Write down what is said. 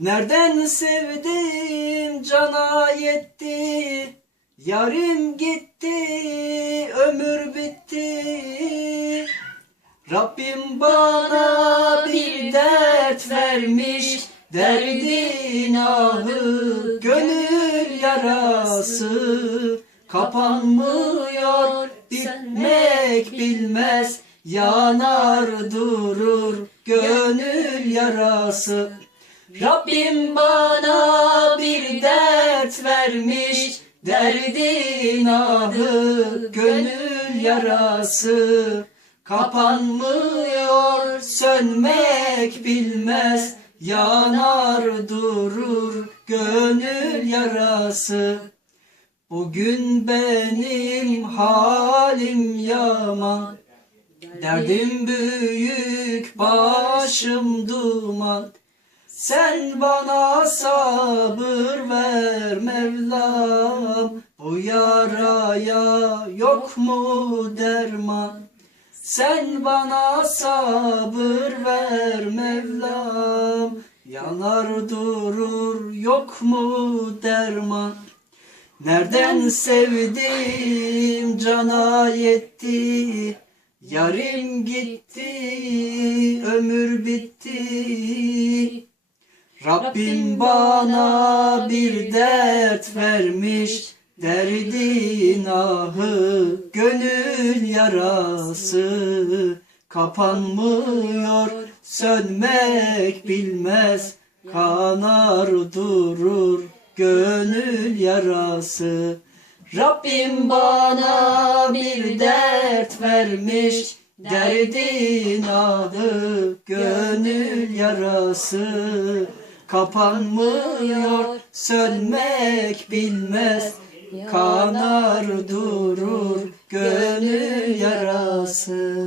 Nereden sevdim cana yetti Yarim gitti ömür bitti. Rabbim bana bir dert vermiş Derdin ahı gönül yarası. Kapanmıyor bitmek bilmez Yanar durur gönül yarası Rabbim bana bir dert vermiş Derdin ahı gönül yarası. Kapanmıyor sönmek bilmez Yanar durur gönül yarası. Bugün benim halim yaman Derdim büyük başım duman sen bana sabır ver Mevlam. Bu yaraya yok mu derman? Sen bana sabır ver Mevlam. Yanar durur yok mu derman? Nereden sevdim cana yetti? Yarim gitti ömür Rabbim bana bir dert vermiş Derdin ahı gönül yarası. Kapanmıyor sönmek bilmez Kanar durur gönül yarası. Rabbim bana bir dert vermiş Derdin ahı gönül yarası Kapanmıyor sönmek bilmez. Kanar durur gönül yarası